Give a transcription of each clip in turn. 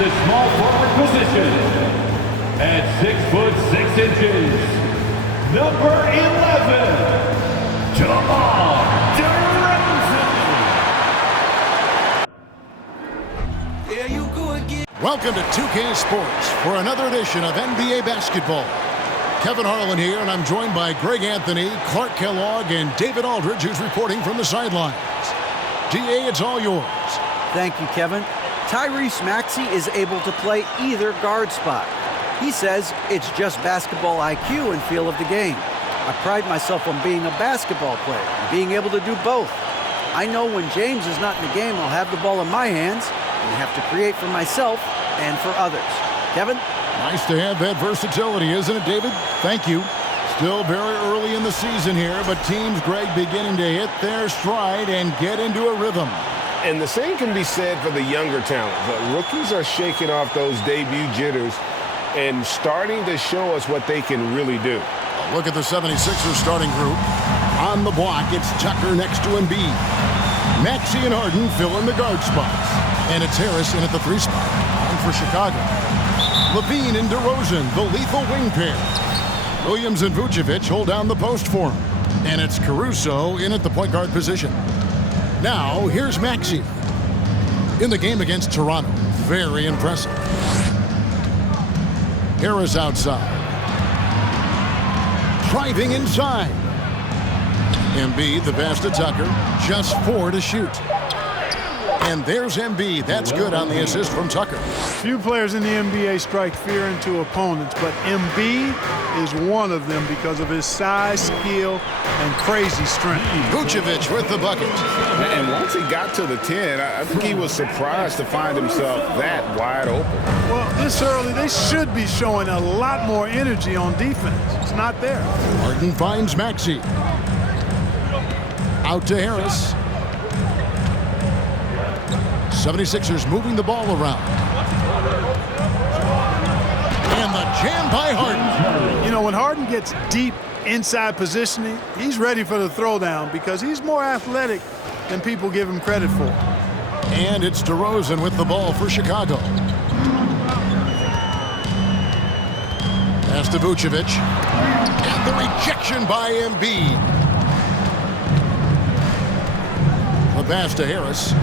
the small forward position, at 6'6", number 11, DeMar DeRozan. Welcome to 2K Sports for another edition of NBA basketball. Kevin Harlan here, and I'm joined by Greg Anthony, Clark Kellogg, and David Aldridge, who's reporting from the sidelines. DA, it's all yours. Thank you, Kevin. Tyrese Maxey is able to play either guard spot. He says it's just basketball IQ and feel of the game. I pride myself on being a basketball player and being able to do both. I know when James is not in the game, I'll have the ball in my hands and have to create for myself and for others. Kevin? Nice to have that versatility, isn't it, David? Thank you. Still very early in the season here, but teams, Greg, beginning to hit their stride and get into a rhythm. And the same can be said for the younger talent. The rookies are shaking off those debut jitters and starting to show us what they can really do. A look at the 76ers starting group. On the block, it's Tucker next to Embiid. Maxey and Harden fill in the guard spots. And it's Harris in at the 3 spot. And for Chicago, Levine and DeRozan, the lethal wing pair. Williams and Vucevic hold down the post for him. And it's Caruso in at the point guard position. Now, here's Maxey. In the game against Toronto, very impressive. Harris outside. Driving inside. Embiid, the pass to Tucker. Just 4 to shoot. And there's Embiid. That's good on the assist from Tucker. Few players in the NBA strike fear into opponents, but Embiid is one of them because of his size, skill, and crazy strength. Vucevic with the bucket. And once he got to the 10, I think he was surprised to find himself that wide open. Well, this early, they should be showing a lot more energy on defense. It's not there. Harden finds Maxey. Out to Harris. 76ers moving the ball around. And the jam by Harden. You know, when Harden gets deep inside positioning, he's ready for the throwdown because he's more athletic than people give him credit for. And it's DeRozan with the ball for Chicago. Pass to Vucevic. And the rejection by Embiid. The pass to Harris.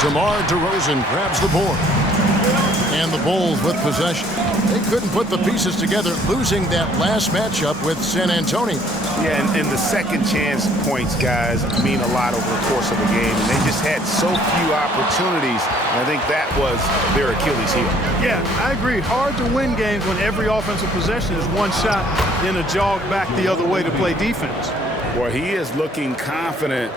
DeMar DeRozan grabs the board. And the Bulls with possession. They couldn't put the pieces together, losing that last matchup with San Antonio. Yeah, and the second chance points, guys, mean a lot over the course of the game. And they just had so few opportunities. And I think that was their Achilles heel. Yeah, I agree. Hard to win games when every offensive possession is one shot, then a jog back the other way to play defense. Boy, he is looking confident.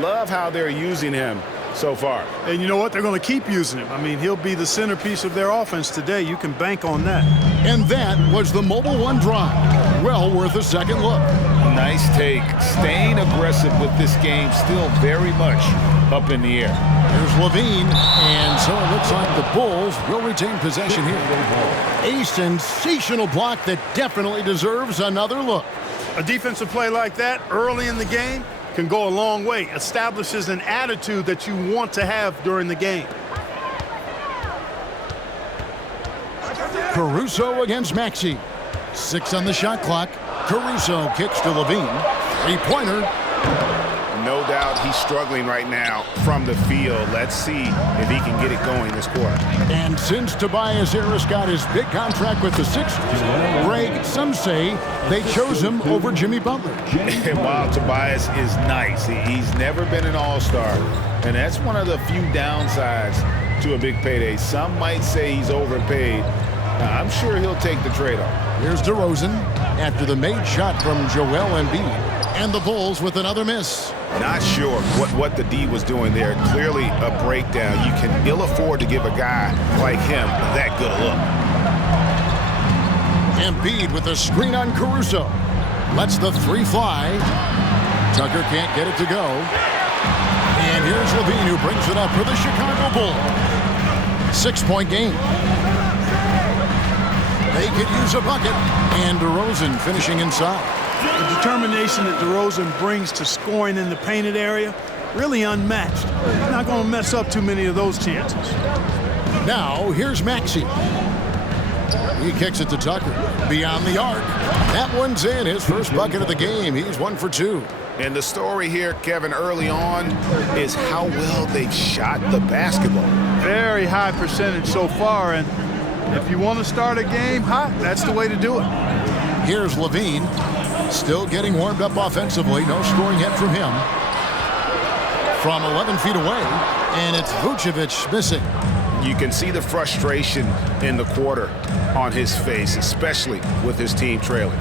Love how they're using him so far. And you know what? They're going to keep using him. I mean, he'll be the centerpiece of their offense today. You can bank on that. And that was the Mobile One drive. Well worth a second look. Nice take. Staying aggressive with this game, still very much up in the air. Here's Levine, and so it looks like the Bulls will retain possession here. A sensational block that definitely deserves another look. A defensive play like that early in the game can go a long way. Establishes an attitude that you want to have during the game. Caruso against Maxey. 6 on the shot clock. Caruso kicks to Levine. 3-pointer. No doubt he's struggling right now from the field. Let's see if he can get it going this quarter. And since Tobias Harris got his big contract with the Sixers, Greg, some say they chose him over Jimmy Butler. And while Tobias is nice, he's never been an all-star. And that's one of the few downsides to a big payday. Some might say he's overpaid. I'm sure he'll take the trade-off. Here's DeRozan after the made shot from Joel Embiid. And the Bulls with another miss. Not sure what the D was doing there. Clearly a breakdown. You can ill afford to give a guy like him that good a look. Embiid with a screen on Caruso. Lets the 3 fly. Tucker can't get it to go. And here's Levine who brings it up for the Chicago Bulls. 6-point game. They could use a bucket. And DeRozan finishing inside. The determination that DeRozan brings to scoring in the painted area really unmatched. He's not going to mess up too many of those chances. Now, here's Maxey. He kicks it to Tucker. Beyond the arc. That one's in. His first bucket of the game. He's 1 for 2. And the story here, Kevin, early on is how well they've shot the basketball. Very high percentage so far, and if you want to start a game hot, that's the way to do it. Here's Levine. Still getting warmed up offensively. No scoring yet from him. From 11 feet away, and it's Vucevic missing. You can see the frustration in the quarter on his face, especially with his team trailing.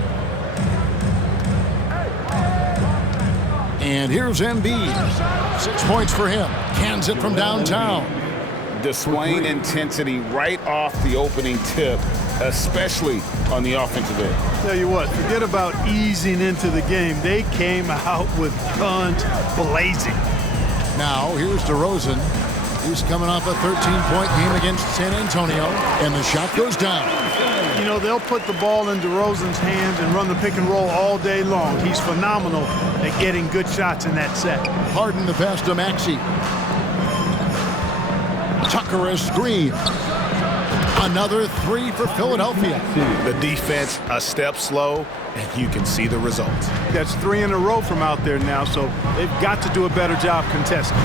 And here's Embiid. 6 points for him. Cans it from downtown. The swing intensity right off the opening tip, especially on the offensive end. Tell you what, forget about easing into the game. They came out with guns blazing. Now, here's DeRozan. He's coming off a 13-point game against San Antonio, and the shot goes down. You know, they'll put the ball in DeRozan's hands and run the pick and roll all day long. He's phenomenal at getting good shots in that set. Harden the pass to Maxey. Tucker a screen. Another 3 for Philadelphia. The defense a step slow, and you can see the results. That's 3 in a row from out there now, so they've got to do a better job contesting.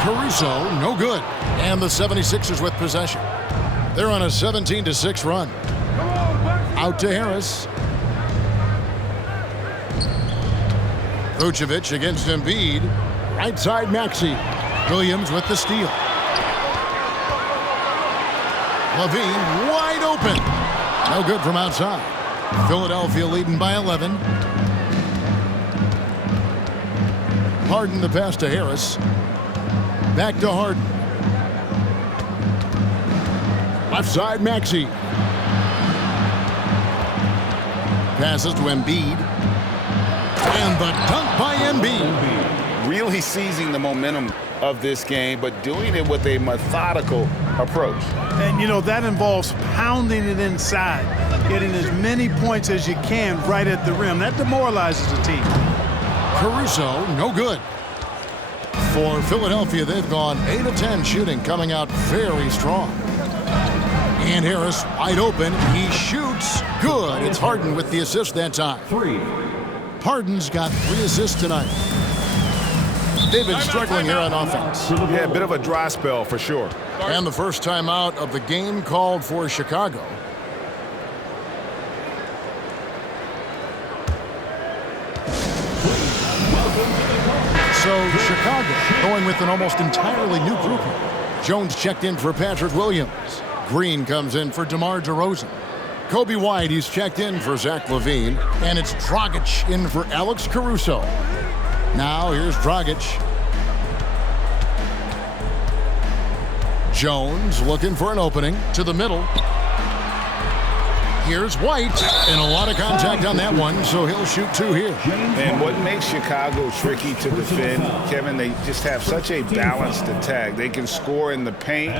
Caruso, no good. And the 76ers with possession. They're on a 17-6 run. Out to Harris. Vucevic against Embiid. Right side Maxey. Williams with the steal. Levine wide open. No good from outside. Philadelphia leading by 11. Harden the pass to Harris. Back to Harden. Left side Maxey. Passes to Embiid. And the dunk by Embiid. Really seizing the momentum of this game, but doing it with a methodical approach. And, you know, that involves pounding it inside, getting as many points as you can right at the rim. That demoralizes the team. Caruso, no good. For Philadelphia, they've gone 8 of 10 shooting, coming out very strong. And Harris wide open. He shoots. Good. It's Harden with the assist that time. 3. Harden's got 3 assists tonight. They've been struggling here on offense. Yeah, a bit of a dry spell for sure. And the first time out of the game called for Chicago. So Chicago going with an almost entirely new group here. Jones checked in for Patrick Williams. Green comes in for DeMar DeRozan. Kobe White, he's checked in for Zach LaVine. And it's Dragic in for Alex Caruso. Now here's Dragic. Jones looking for an opening to the middle. Here's White, and a lot of contact on that one, so he'll shoot 2 here. And what makes Chicago tricky to defend, Kevin, they just have such a balanced attack. They can score in the paint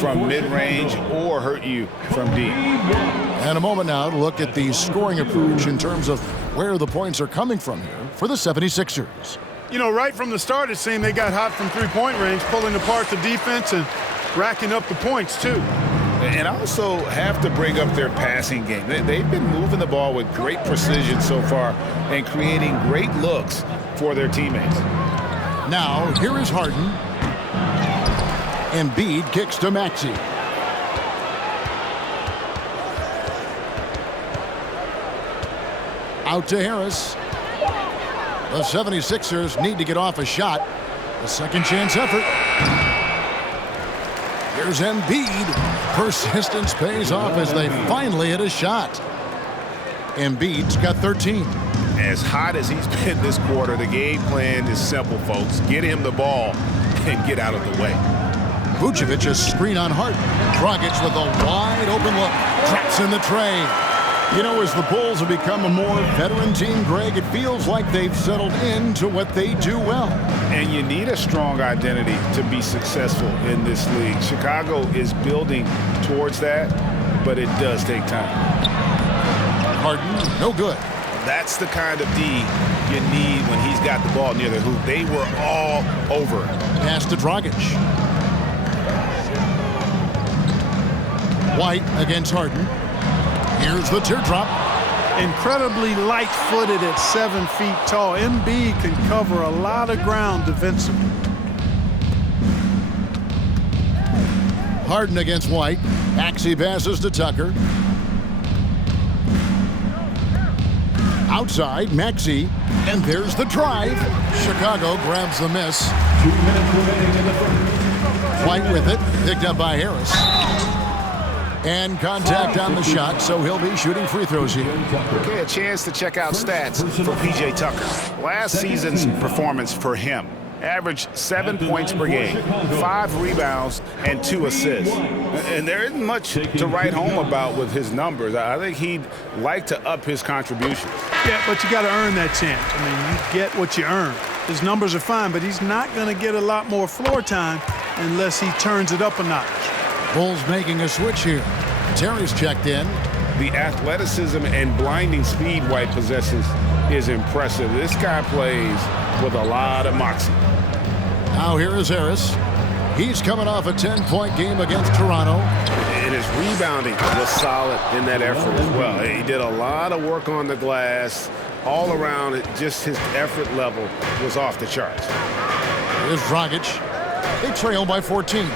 from mid-range or hurt you from deep. And a moment now to look at the scoring approach in terms of where the points are coming from here for the 76ers. You know, right from the start, it seemed they got hot from three-point range, pulling apart the defense and racking up the points, too. And also have to bring up their passing game. They've been moving the ball with great precision so far and creating great looks for their teammates. Now, here is Harden. Embiid kicks to Maxey. Out to Harris. The 76ers need to get off a shot. A second chance effort. Here's Embiid. Persistence pays off as they finally hit a shot. Embiid's got 13. As hot as he's been this quarter, the game plan is simple, folks. Get him the ball and get out of the way. Vucevic a screen on Harden. Dragic with a wide open look. Traps in the tray. You know, as the Bulls have become a more veteran team, Greg, it feels like they've settled into what they do well. And you need a strong identity to be successful in this league. Chicago is building towards that, but it does take time. Harden, no good. That's the kind of D you need when he's got the ball near the hoop. They were all over. Pass to Dragic. White against Harden. Here's the teardrop. Incredibly light-footed at 7 feet tall. Embiid can cover a lot of ground defensively. Harden against White. Maxey passes to Tucker. Outside, Maxey. And there's the drive. Chicago grabs the miss. 2 minutes remaining in the first. White with it. Picked up by Harris. And contact on the shot, so he'll be shooting free throws here. Okay, a chance to check out stats for P.J. Tucker. Last season's performance for him. Averaged 7 points per game, 5 rebounds, and 2 assists. And there isn't much to write home about with his numbers. I think he'd like to up his contribution. Yeah, but you got to earn that chance. I mean, you get what you earn. His numbers are fine, but he's not going to get a lot more floor time unless he turns it up a notch. Bulls making a switch here. Terry's checked in. The athleticism and blinding speed White possesses is impressive. This guy plays with a lot of moxie. Now here is Harris. He's coming off a 10-point game against Toronto. And his rebounding was solid in that effort as well. He did a lot of work on the glass. All around, just his effort level was off the charts. Here's Dragic. They trail by 14.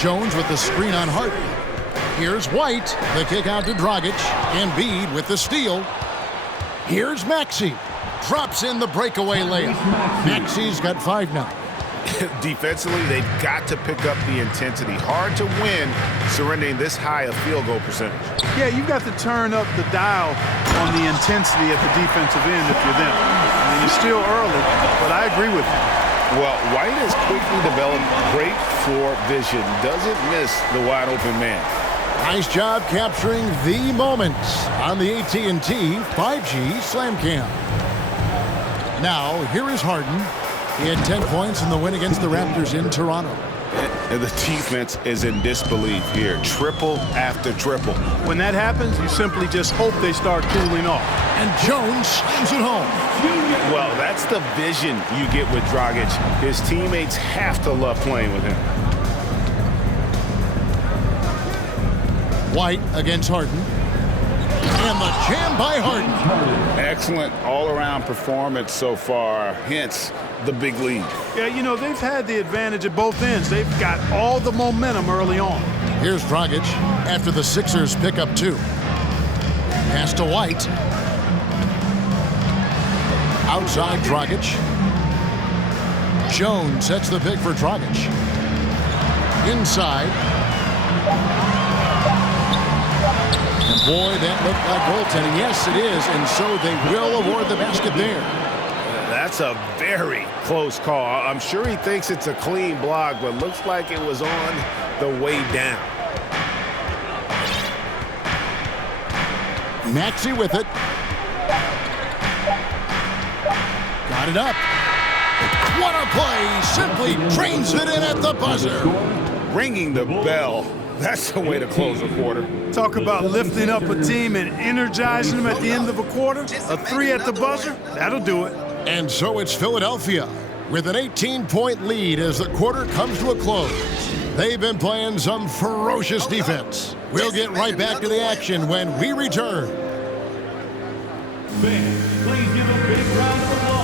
Jones with the screen on Harden. Here's White. The kick out to Dragic. Embiid with the steal. Here's Maxey. Drops in the breakaway layup. Maxey's got 5 now. Defensively, they've got to pick up the intensity. Hard to win surrendering this high a field goal percentage. Yeah, you've got to turn up the dial on the intensity at the defensive end if you're them. I mean, it's still early, but I agree with you. Well, White has quickly developed great floor vision. Doesn't miss the wide open man. Nice job capturing the moments on the AT&T 5G Slam Cam. Now, here is Harden. He had 10 points in the win against the Raptors in Toronto. And the defense is in disbelief here. Triple after triple. When that happens, you simply just hope they start cooling off. And Jones slams it home. Well, that's the vision you get with Dragic. His teammates have to love playing with him. White against Harden. And the jam by Harden. Excellent all-around performance so far, hence the big lead. Yeah, you know, they've had the advantage at both ends. They've got all the momentum early on. Here's Dragic after the Sixers pick up 2. Pass to White. Outside Dragic. Jones sets the pick for Dragic. Inside. And boy, that looked like goaltending. Yes, it is, and so they will award the basket there. That's a very close call. I'm sure he thinks it's a clean block, but looks like it was on the way down. Maxey with it. Got it up. What a play! Simply trains it in at the buzzer. Ringing the bell. That's the way to close a quarter. Talk about lifting up a team and energizing them at the end of a quarter. A 3 at the buzzer, that'll do it. And so it's Philadelphia with an 18-point lead as the quarter comes to a close. They've been playing some ferocious defense. We'll get right back to the action when we return.